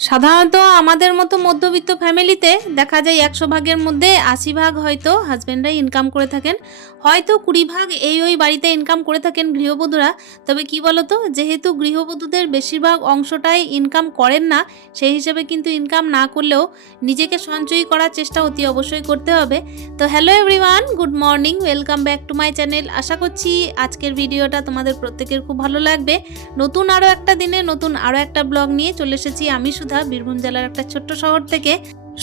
সাধারণত আমাদের মতো মধ্যবিত্ত ফ্যামিলিতে দেখা যায় 100 ভাগের মধ্যে 80 ভাগ হয়তো হাজব্যান্ডরাই ইনকাম করে থাকেন, হয়তো 20 ভাগ ওই বাড়িতে ইনকাম করে থাকেন গৃহবধূরা। তবে কি বলতো, যেহেতু গৃহবধূদের বেশিরভাগ অংশটাই ইনকাম করেন না, সেই হিসেবে কিন্তু ইনকাম না করলেও নিজেকে সঞ্চয় করার চেষ্টা অতি অবশ্যই করতে হবে। তো hello everyone, good morning, welcome back to my channel. আশা করছি আজকের ভিডিওটা তোমাদের প্রত্যেকের খুব ভালো লাগবে। নতুন আরও একটা দিনে নতুন আরও একটা ব্লগ নিয়ে চলে এসেছি আমি সুধা, বীরভূম জেলার একটা ছোট্ট শহর থেকে।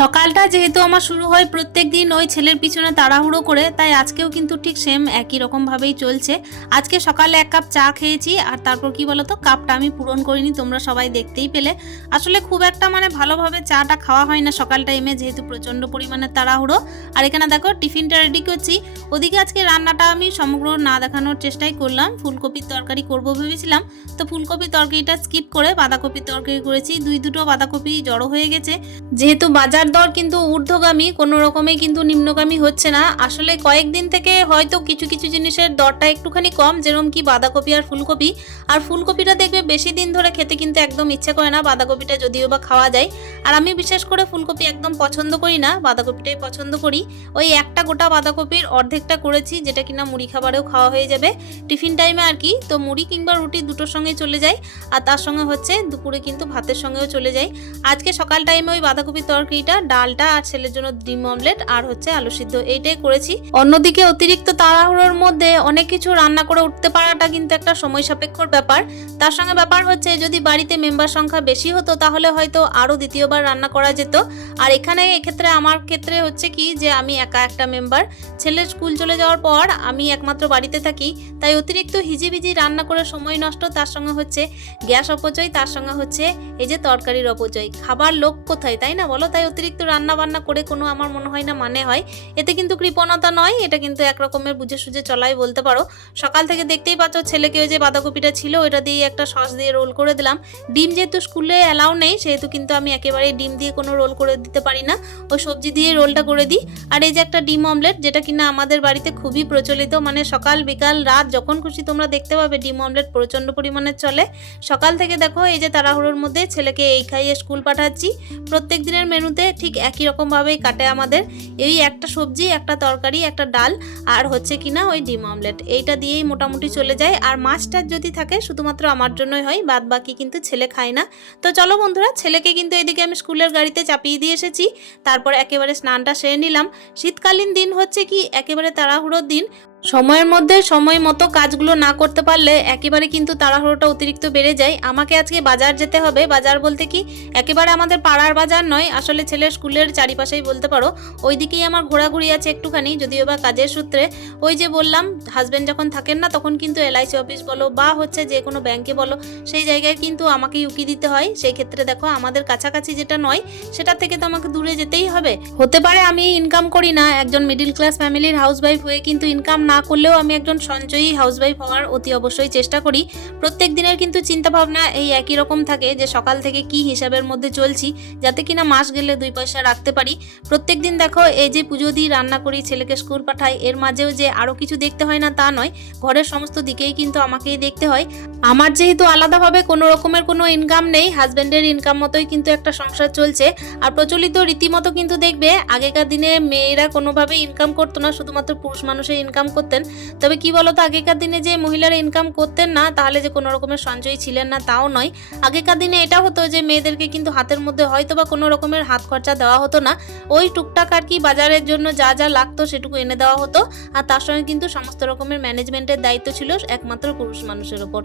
সকালটা যেহেতু আমার শুরু হয় প্রত্যেক দিন ওই ছেলের পিছনে তাড়াহুড়ো করে, তাই আজকেও কিন্তু ঠিক সেম একই রকমভাবেই চলছে। আজকে সকালে 1 কাপ চা খেয়েছি, আর তারপর কি বলতো, কাপটা আমি পূরণ করিনি, তোমরা সবাই দেখতেই পেলে। আসলে খুব একটা ভালোভাবে চাটা খাওয়া হয় না সকাল টাইমে, যেহেতু প্রচণ্ড পরিমাণে তাড়াহুড়ো। আর এখানে দেখো টিফিনটা রেডি করছি। ওদিকে আজকে রান্নাটা আমি সমগ্র না দেখানোর চেষ্টাই করলাম। ফুলকপির তরকারি করবো ভেবেছিলাম, তো ফুলকপির তরকারিটা স্কিপ করে বাঁধাকপির তরকারি করেছি। দুটো বাঁধাকপি জড়ো হয়ে গেছে, যেহেতু বাজার দর কিন্তু ঊর্ধ্বগামী, কোনো রকমে কিন্তু নিম্নগামী হচ্ছে না। আসলে কয়েকদিন থেকে হয়তো কিছু কিছু জিনিসের দরটা একটুখানি কম, যেরকম কি বাঁধাকপি আর ফুলকপি। আর ফুলকপিটা দেখবে বেশি দিন ধরে খেতে কিন্তু একদম ইচ্ছে করে না, বাঁধাকপিটা যদিও বা খাওয়া যায়। আর আমি বিশেষ করে ফুলকপি একদম পছন্দ করি না, বাঁধাকপিটাই পছন্দ করি। ওই একটা গোটা বাঁধাকপির অর্ধেকটা করেছি, যেটা কিনা মুড়ি খাবারেও খাওয়া হয়ে যাবে টিফিন টাইমে আর কি। তো মুড়ি কিংবা রুটি দুটোর সঙ্গে চলে যায়, আর তার সঙ্গে হচ্ছে দুপুরে কিন্তু ভাতের সঙ্গেও চলে যায়। আজকে সকাল টাইমে ওই বাঁধাকপির তরকারি, ডালটা আর ছেলের জন্য ডিম অমলেট আর হচ্ছে আলু সিদ্ধ, এইটাই করেছি। অন্যদিকে অতিরিক্ত তাড়াহুড়োর মধ্যে অনেক কিছু রান্না করে উঠতে পারাটা কিন্তু একটা সময় সাপেক্ষর ব্যাপার। তার সঙ্গে ব্যাপার হচ্ছে, যদি বাড়িতে মেম্বার সংখ্যা বেশি হতো তাহলে হয়তো আরও দ্বিতীয়বার রান্না করা যেত। আর এখানে এক্ষেত্রে আমার ক্ষেত্রে হচ্ছে কি, যে আমি একা একটা মেম্বার, ছেলের স্কুল চলে যাওয়ার পর আমি একমাত্র বাড়িতে থাকি, তাই অতিরিক্ত হিজিবিজি রান্না করে সময় নষ্ট, তার সঙ্গে হচ্ছে গ্যাস অপচয়, তার সঙ্গে হচ্ছে এই যে তরকারির অপচয়। খাবার লোক কোথায়, তাই না বলো? তাই অতিরিক্ত রান্না বান্না করে কোনো আমার মনে হয় না মানে হয়। এতে কিন্তু কৃপণতা নয়, এটা কিন্তু এক রকমের বুঝে সুঝে চলাই বলতে পারো। সকাল থেকে দেখতেই পাচ্ছ ছেলেকে ওই যে বাঁধাকপিটা ছিল ওটা দিয়ে একটা সস দিয়ে রোল করে দিলাম। ডিম যেহেতু স্কুলে অ্যালাউ নেই, সেহেতু কিন্তু আমি একেবারেই ডিম দিয়ে কোনো রোল করে দিতে পারি না, ওই সবজি দিয়ে রোলটা করে দিই। আর এই যে একটা ডিম অমলেট, যেটা কিনা আমাদের বাড়িতে খুবই প্রচলিত, সকাল বিকাল রাত যখন খুশি তোমরা দেখতে পাবে ডিম অমলেট প্রচণ্ড পরিমাণে চলে। সকাল থেকে দেখো এই যে তাড়াহুড়োর মধ্যে ছেলেকে এই খাইয়ে স্কুল পাঠাচ্ছি। প্রত্যেক দিনের মেনুতে ঠিক একই রকমভাবেই কাটে আমাদের, এই একটা সবজি, একটা তরকারি, একটা ডাল, আর হচ্ছে কিনা ওই ডিম অমলেট, এইটা দিয়েই মোটামুটি চলে যায়। আর মাছটা যদি থাকে শুধুমাত্র আমার জন্যই হয়, বাদ বাকি কিন্তু ছেলে খায় না। তো চলো বন্ধুরা, ছেলেকে কিন্তু এদিকে আমি স্কুলের গাড়িতে চাপিয়ে দিয়ে এসেছি, তারপর একেবারে স্নানটা সেরে নিলাম। শীতকালীন দিন হচ্ছে কি একেবারে তাড়াহুড়োর দিন, সময়ের মধ্যে সময় মতো কাজগুলো না করতে পারলে একেবারে কিন্তু তাড়াহুড়োটা অতিরিক্ত বেড়ে যায়। আমাকে আজকে বাজার যেতে হবে, বাজার বলতে কি একেবারে আমাদের পাড়ার বাজার নয়, আসলে ছেলের স্কুলের চারিপাশেই বলতে পারো। ওইদিকেই আমার ঘোরাঘুরি আছে একটুখানি, যদিও বা কাজের সূত্রে। ওই যে বললাম, হাজব্যান্ড যখন থাকেন না তখন কিন্তু LIC অফিস বলো বা হচ্ছে যে কোনো ব্যাংকে বলো, সেই জায়গায় কিন্তু আমাকেই উকি দিতে হয়। সেই ক্ষেত্রে দেখো আমাদের কাছাকাছি যেটা নয় সেটা থেকে তো আমাকে দূরে যেতেই হবে। হতে পারে আমি ইনকাম করি না, একজন মিডিল ক্লাস ফ্যামিলির হাউসওয়াইফ হয়ে কিন্তু ইনকাম না করলেও আমি একজন সঞ্চয়ী হাউসওয়াইফ হওয়ার অতি অবশ্যই চেষ্টা করি। প্রত্যেক দিনের কিন্তু চিন্তাভাবনা এই একই রকম থাকে, যে সকাল থেকে কি হিসাবের মধ্যে চলছি, যাতে কিনা মাস গেলে 2 পয়সা রাখতে পারি। প্রত্যেক দিন দেখো এই যে পুজো দিয়ে রান্না করি, ছেলেকে স্কুল পাঠাই, এর মাঝেও যে আরও কিছু দেখতে হয় না তা নয়, ঘরের সমস্ত দিকেই কিন্তু আমাকেই দেখতে হয়। আমার যেহেতু আলাদাভাবে কোনো রকমের কোনো ইনকাম নেই, হাজব্যান্ডের ইনকাম মতোই কিন্তু একটা সংসার চলছে। আর প্রচলিত রীতিমতো কিন্তু দেখবে আগেকার দিনে মেয়েরা কোনোভাবেই ইনকাম করতো না, শুধুমাত্র পুরুষ মানুষের ইনকাম করতেন। তবে কি বলতো, আগেকার দিনে যে মহিলারা ইনকাম করতেন না তাহলে যে কোনো রকমের সঞ্চয়ী ছিলেন না তাও নয়। আগেকার দিনে এটা হতো যে মেয়েদেরকে কিন্তু হাতের মধ্যে হয়তো বা কোনো রকমের হাত খরচা দেওয়া হতো না, ওই টুকটাক আর কি বাজারের জন্য যা যা লাগতো সেটুকু এনে দেওয়া হতো। আর তার সঙ্গে কিন্তু সমস্ত রকমের ম্যানেজমেন্টের দায়িত্ব ছিল একমাত্র পুরুষ মানুষের ওপর।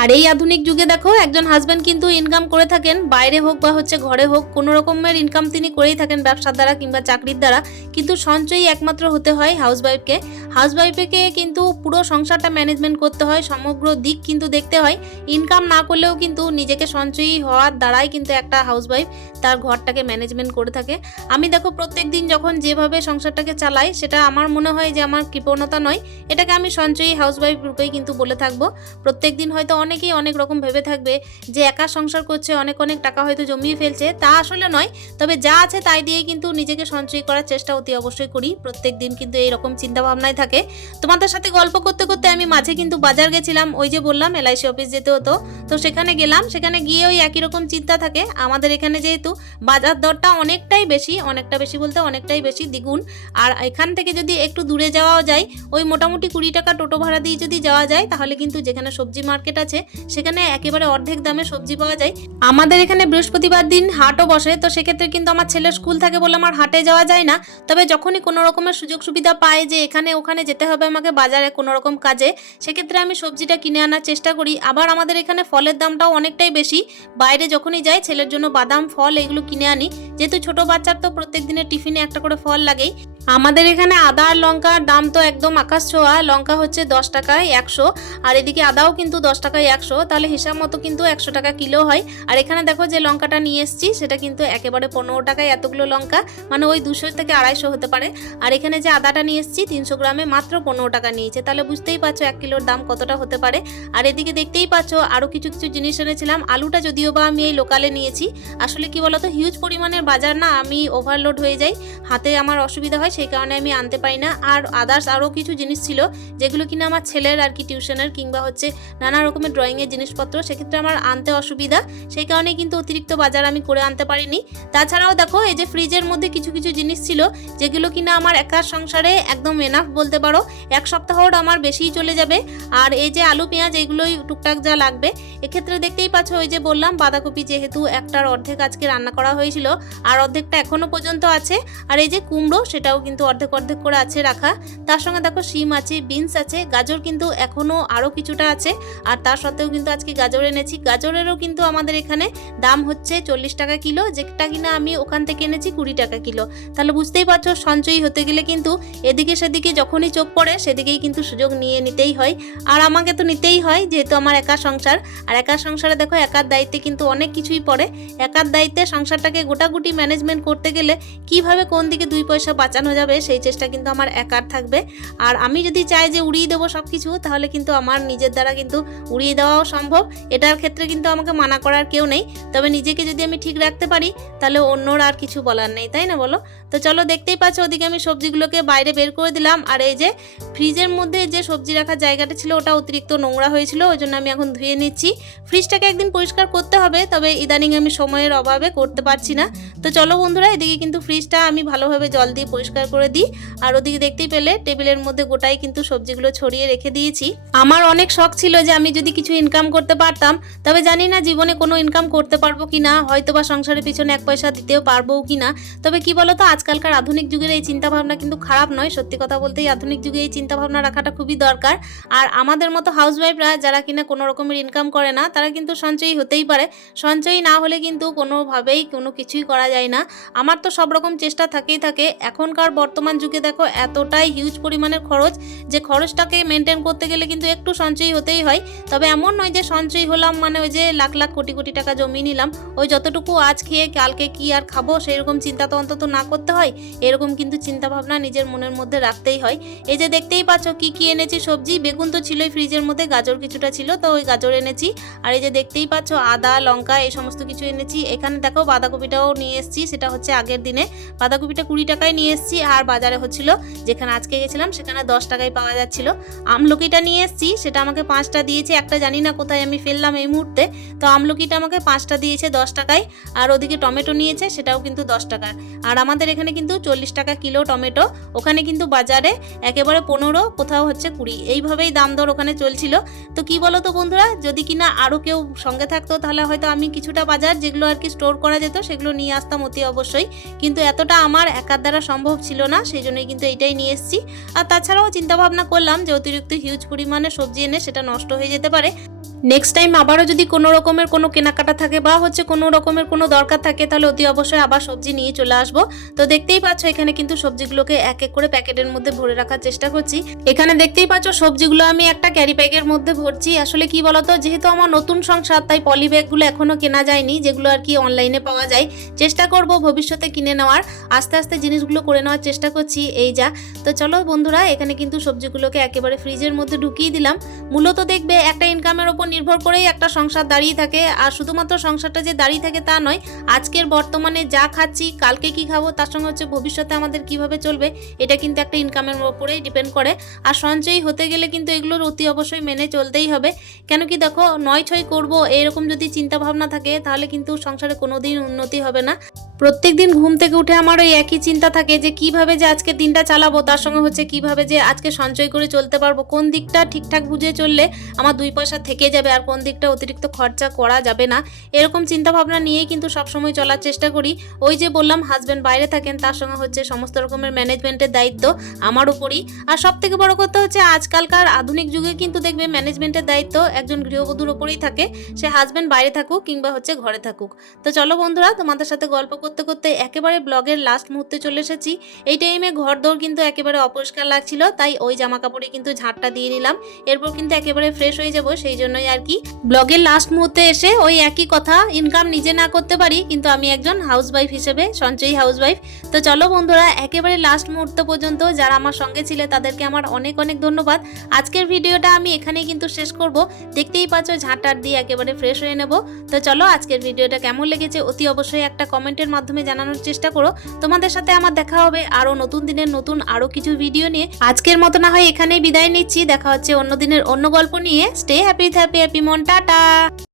আর এই আধুনিক যুগে দেখো একজন হাজব্যান্ড কিন্তু ইনকাম করে থাকেন, বাইরে হোক বা হচ্ছে ঘরে হোক, কোনো রকমের ইনকাম তিনি করেই থাকেন ব্যবসার দ্বারা কিংবা চাকরির দ্বারা, কিন্তু সঞ্চয়ী একমাত্র হতে হয় হাউসওয়াইফকে। হাউসওয়াইফকে কিন্তু পুরো সংসারটা ম্যানেজমেন্ট করতে হয়, সমগ্র দিক কিন্তু দেখতে হয়। ইনকাম না করলেও কিন্তু নিজেকে সঞ্চয়ী হওয়ার দ্বারাই কিন্তু একটা হাউসওয়াইফ তার ঘরটাকে ম্যানেজমেন্ট করে থাকে। আমি দেখো প্রত্যেক দিন যখন যেভাবে সংসারটাকে চালাই, সেটা আমার মনে হয় যে আমার কৃপণতা নয়, এটাকে আমি সঞ্চয়ী হাউসওয়াইফ রূপেই কিন্তু বলে থাকবো। প্রত্যেক দিন হয়তো অনেকেই অনেক রকম ভেবে থাকবে যে একা সংসার করছে, অনেক অনেক টাকা হয়তো জমিয়ে ফেলছে, তা আসলে নয়। তবে যা আছে তাই দিয়েই কিন্তু নিজেকে সঞ্চয় করার চেষ্টা অতি অবশ্যই করি, প্রত্যেক দিন কিন্তু এইরকম চিন্তাভাবনায় থাকে। তোমাদের সাথে গল্প করতে করতে আমি মাঝে কিন্তু বাজার গেছিলাম, ওই যে বললাম LIC অফিস যেতে হতো, তো সেখানে গেলাম। সেখানে গিয়ে ওই একই রকম চিন্তা থাকে। আমাদের এখানে যেহেতু বাজার দরটা অনেকটাই বেশি বলতে অনেকটাই বেশি, দ্বিগুণ। আর এখান থেকে যদি একটু দূরে যাওয়া যায়, ওই মোটামুটি 20 টাকা টোটো ভাড়া দিয়ে যদি যাওয়া যায়, তাহলে কিন্তু যেখানে সবজি মার্কেট আছে সেখানে একেবারে অর্ধেক দামে সবজি পাওয়া যায়। আমাদের এখানে বৃহস্পতিবার দিন হাটও বসে, তো সেক্ষেত্রে কিন্তু আমার ছেলের স্কুল থাকে বলে আমার হাটে যাওয়া যায় না। তবে যখনই কোনো রকমের সুযোগ সুবিধা পাই যে এখানে ওখানে যেতে হবে আমাকে বাজারে কোনো রকম কাজে, সেক্ষেত্রে আমি সবজিটা কিনে আনার চেষ্টা করি। আবার আমাদের এখানে ফলের দামটাও অনেকটাই বেশি। বাইরে যখনই যাই ছেলের জন্য বাদাম, ফল এগুলো কিনে আনি, যেহেতু ছোট বাচ্চার তো প্রত্যেক দিনের টিফিনে একটা করে ফল লাগেই। আমাদের এখানে আদা আর লঙ্কার দাম তো একদম আকাশ ছোঁয়া। লঙ্কা হচ্ছে 10 টাকায় 100, আর এদিকে আদাও কিন্তু 10 টাকায় 100, তাহলে হিসাব মতো কিন্তু 100 টাকা কিলো হয়। আর এখানে দেখো যে লঙ্কাটা নিয়ে এসেছি সেটা কিন্তু একেবারে 15 টাকায় এতগুলো লঙ্কা, মানে ওই 200 থেকে 250 হতে পারে। আর এখানে যে আদাটা নিয়ে এসেছি 300 গ্রামে মাত্র 15 টাকা নিয়েছে, তাহলে বুঝতেই পারছো 1 কিলোর দাম কতটা হতে পারে। আর এদিকে দেখতেই পাচ্ছ আরও কিছু জিনিস এনেছিলাম। আলুটা যদিও বা আমি এই লোকালে নিয়েছি, আসলে কি বলতো হিউজ পরিমাণের বাজার না, আমি ওভারলোড হয়ে যাই, হাতে আমার অসুবিধা হয়, সেই কারণে আমি আনতে পারি না। আর আদার্স আরও কিছু জিনিস ছিল যেগুলো কিনা আমার ছেলের আর কি টিউশনের কিংবা হচ্ছে নানা রকমের ড্রয়িংয়ের জিনিসপত্র, সেক্ষেত্রে আমার আনতে অসুবিধা, সেই কারণে কিন্তু অতিরিক্ত বাজার আমি করে আনতে পারিনি। তাছাড়াও দেখো এই যে ফ্রিজের মধ্যে কিছু জিনিস ছিল যেগুলো কিনা আমার একার সংসারে একদম এনাফ বলতে পারো, 1 সপ্তাহর আমার বেশিই চলে যাবে। আর এই যে আলু পেঁয়াজ এইগুলোই টুকটাক যা লাগবে। এক্ষেত্রে দেখতেই পাচ্ছ ওই যে বললাম বাঁধাকপি যেহেতু একটার অর্ধেক আজকে রান্না করা হয়েছিল আর অর্ধেকটা এখনো পর্যন্ত আছে। আর এই যে কুমড়ো সেটাও কিন্তু অর্ধেক করে আছে রাখা। তার সঙ্গে দেখো শিম আছে, বিনস আছে, গাজর কিন্তু এখনো আরও কিছুটা আছে। আর তার সত্ত্বেও কিন্তু আজকে গাজর এনেছি। গাজরেরও কিন্তু আমাদের এখানে দাম হচ্ছে 40 টাকা কিলো, যেটা কিনা আমি ওখান থেকে এনেছি 20 টাকা কিলো। তাহলে বুঝতেই পারছো সঞ্চয়ী হতে গেলে কিন্তু এদিকে সেদিকে যখনই চোখ পড়ে সেদিকেই কিন্তু সুযোগ নিতেই হয়। আর আমাকে তো নিতেই হয় যেহেতু আমার একা সংসার। আর একা সংসারে দেখো একার দায়িত্বে কিন্তু অনেক কিছুই পড়ে। একার দায়িত্বে সংসারটাকে গোটাগুটি ম্যানেজমেন্ট করতে গেলে কিভাবে কোন দিকে 2 পয়সা বাঁচানো যাবে সেই চেষ্টা কিন্তু আমার একার থাকবে। আর আমি যদি চাই যে উড়িয়ে দেবো সব কিছু, তাহলে কিন্তু আমার নিজের দ্বারা কিন্তু উড়িয়ে দেওয়াও সম্ভব। এটার ক্ষেত্রে কিন্তু আমাকে মানা করার কেউ নেই। তবে নিজেকে যদি আমি ঠিক রাখতে পারি তাহলে অন্যর আর কিছু বলার নেই, তাই না বলো? তো চলো দেখতেই পাচ্ছ ওদিকে আমি সবজিগুলোকে বাইরে বের করে দিলাম। আর এই যে ফ্রিজের মধ্যে যে সবজি রাখার জায়গাটা ছিল ওটা অতিরিক্ত নোংরা হয়েছিল, ওই জন্য আমি এখন ধুয়ে নিচ্ছি। ফ্রিজটাকে একদিন পরিষ্কার করতে হবে, তবে ইদানিং আমি সময়ের অভাবে করতে পারছি না। তো চলো বন্ধুরা, এদিকে কিন্তু ফ্রিজটা আমি ভালোভাবে জল দিয়ে পরিষ্কার করে দিই। আর ওদিকে দেখতেই পেলে টেবিলের মধ্যে গোটাই কিন্তু সবজিগুলো ছড়িয়ে রেখে দিয়েছি। আমার অনেক শখ ছিল যে আমি যদি কিছু ইনকাম করতে পারতাম, তবে জানি না জীবনে কোনো ইনকাম করতে পারবো কিনা, হয়তো বা সংসারের পিছনে 1 পয়সা দিতেও পারবো কিনা। তবে কি বলতো আজকালকার আধুনিক যুগের এই চিন্তাভাবনা কিন্তু খারাপ নয়। সত্যি কথা বলতে এই আধুনিক যুগে এই চিন্তাভাবনা রাখাটা খুবই দরকার। আর আমাদের মতো হাউসওয়াইফরা যারা কিনা কোনো রকমের ইনকাম করে না, তারা কিন্তু সঞ্চয়ী হতেই পারে। সঞ্চয়ী না হলে কিন্তু কোনোভাবেই কোনো কিছুই করা যায় না। আমার তো সব রকম চেষ্টা থাকেই থাকে। এখনকার বর্তমান যুগে দেখো এতটাই হিউজ পরিমাণের খরচ, যে খরচটাকে মেনটেন করতে গেলে কিন্তু একটু সঞ্চয়ী হতেই হয়। তবে এমন নয় যে সঞ্চয়ী হলাম মানে ওই যে লাখ লাখ কোটি টাকা জমিয়ে নিলাম, ওই যতটুকু আজ খেয়ে কালকে কি আর খাবো সেই রকম চিন্তা তো অন্তত না করতে হয়। এরকম কিন্তু চিন্তা ভাবনা নিজের মনের মধ্যে রাখতেই হয়। এই যে দেখতেই পাচ্ছ কি এনেছি সবজি। বেগুন তো ছিলই ফ্রিজের মধ্যে, গাজর কিছুটা ছিল, তো ওই গাজর এনেছি। আর এই যে দেখতেই পাচ্ছ আদা, লঙ্কা এই সমস্ত কিছু এনেছি। এখানে দেখো বাঁধাকপিটাও নিয়ে এসেছি, সেটা হচ্ছে আগের দিনে। বাঁধাকপিটা 20 টাকায় নিয়ে এসেছি, আর বাজারে হচ্ছিল যেখানে আজকে গেছিলাম সেখানে 10 টাকায় পাওয়া যাচ্ছিল। আমলকিটা নিয়ে এসেছি, সেটা আমাকে 5টা দিয়েছে, একটা জানি না কোথায় আমি ফেললাম এই মুহূর্তে। তো আমলকিটা আমাকে 5টা দিয়েছে 10 টাকায়। আর ওদিকে টমেটো নিয়েছে, সেটাও কিন্তু 10 টাকার। আর আমাদের এখানে কিন্তু 40 টাকা কিলো টমেটো, ওখানে কিন্তু বাজারে একেবারে 15, কোথাও হচ্ছে 20, এইভাবেই দাম দর ওখানে চলছিল। তো কি বলো তো বন্ধুরা, যদি কিনা আরও কেউ সঙ্গে থাকতো তাহলে হয়তো আমি কিছুটা বাজার যেগুলো আর কি স্টোর করা যেত সেগুলো নিয়ে আসতাম অতি অবশ্যই, কিন্তু এতটা আমার একার দ্বারা সম্ভব ছিল না, সেই জন্যই কিন্তু এইটাই নিয়ে এসেছি। আর তাছাড়াও চিন্তা ভাবনা করলাম যে অতিরিক্ত হিউজ পরিমাণে সবজি এনে সেটা নষ্ট হয়ে যেতে পারে। নেক্সট টাইম আবারও যদি কোনো রকমের কোনো কেনাকাটা থাকে বা হচ্ছে কোনো রকমের কোনো দরকার থাকে তাহলে অতি অবশ্যই আবার সবজি নিয়ে চলে আসবো। তো দেখতেই পাচ্ছ এখানে কিন্তু সবজিগুলোকে এক এক করে প্যাকেটের মধ্যে ভরে রাখার চেষ্টা করছি। এখানে দেখতেই পাচ্ছ সবজিগুলো আমি একটা ক্যারি ব্যাগের মধ্যে ভরছি। আসলে কি বলতো, যেহেতু আমার নতুন সংসার তাই পলি ব্যাগগুলো এখনো কেনা যায়নি, যেগুলো আর কি অনলাইনে পাওয়া যায়। চেষ্টা করব ভবিষ্যতে কিনে নেওয়ার, আস্তে আস্তে জিনিসগুলো করে নেওয়ার চেষ্টা করছি। এই যা, তো চলো বন্ধুরা, এখানে কিন্তু সবজিগুলোকে একেবারে ফ্রিজের মধ্যে ঢুকিয়ে দিলাম। মূলত দেখবে একটা ইনকামের ওপর নির্ভর করেই একটা সংসার দাঁড়িয়ে থাকে। আর শুধুমাত্র সংসারটা যে দাঁড়িয়ে থাকে তা নয়, আজকের বর্তমানে যা খাচ্ছি কালকে কি খাবো, তার সঙ্গে হচ্ছে ভবিষ্যতে আমাদের কিভাবে চলবে, এটা কিন্তু একটা ইনকামের উপরেই ডিপেন্ড করে। আর সঞ্চয়ী হতে গেলে কিন্তু এগুলোর অতি অবশ্যই মেনে চলতেই হবে। কেন কি দেখো, 9-6 করবো এরকম যদি চিন্তা ভাবনা থাকে তাহলে কিন্তু সংসারে কোনোদিন উন্নতি হবে না। প্রত্যেকদিন ঘুম থেকে উঠে আমার ওই একই চিন্তা থাকে যে কিভাবে যে আজকে দিনটা চালাবো, তার সঙ্গে হচ্ছে কিভাবে যে আজকে সঞ্চয় করে চলতে পারবো, কোন দিকটা ঠিকঠাক বুঝে চললে আমার 2 পয়সা থেকে যাবে আর কোন দিকটা অতিরিক্ত খরচা করা যাবে না, এরকম চিন্তা ভাবনা নিয়েই কিন্তু সবসময় চলার চেষ্টা করি। ওই যে বললাম হাজব্যান্ড বাইরে থাকেন, তার সঙ্গে হচ্ছে সমস্ত রকমের ম্যানেজমেন্টের দায়িত্ব আমার উপরই। আর সব থেকে বড় কথা হচ্ছে আজকালকার আধুনিক যুগে কিন্তু দেখবে ম্যানেজমেন্টের দায়িত্ব একজন গৃহবধূর ওপরেই থাকে, সে হাজব্যান্ড বাইরে থাকুক কিংবা হচ্ছে ঘরে থাকুক। তো চলো বন্ধুরা, তোমাদের সাথে গল্প করতে করতে একেবারে ব্লগের লাস্ট মুহূর্তে চলে এসেছি। এই টাইমে ঘরদোর কিন্তু একেবারে অপরিষ্কার লাগছিল, তাই ওই জামা কাপড়ে কিন্তু ঝাঁটটা দিয়ে নিলাম। এরপর কিন্তু একেবারে ফ্রেশ হয়ে যাব, সেই জন্যই আর কি ব্লগের লাস্ট মুহূর্তে এসে ওই একই কথা, ইনকাম নিজে না করতে পারি কিন্তু আমি একজন হাউসওয়াইফ হিসেবে, সঞ্চয়ী হাউসওয়াইফ। তো চলো বন্ধুরা, একেবারে লাস্ট মুহূর্ত পর্যন্ত যারা আমার সঙ্গে ছিলে তাদেরকে আমার অনেক অনেক ধন্যবাদ। আজকের ভিডিওটা আমি এখানেই কিন্তু শেষ করব। দেখতেই পাচ্ছ ঝাঁটার দিয়ে একেবারে ফ্রেশ হয়ে নেব। তো চলো, আজকের ভিডিওটা কেমন লেগেছে অতি অবশ্যই একটা কমেন্টের মাধ্যমে জানানোর চেষ্টা করো। তোমাদের সাথে আমার দেখা হবে আরো নতুন দিনের নতুন আরো কিছু ভিডিও নিয়ে। আজকের মতো না হয় এখানেই বিদায় নিচ্ছি, দেখা হচ্ছে অন্য দিনের অন্য গল্প নিয়ে। স্টে হ্যাপি, হ্যাপি হ্যাপি মন, টাটা।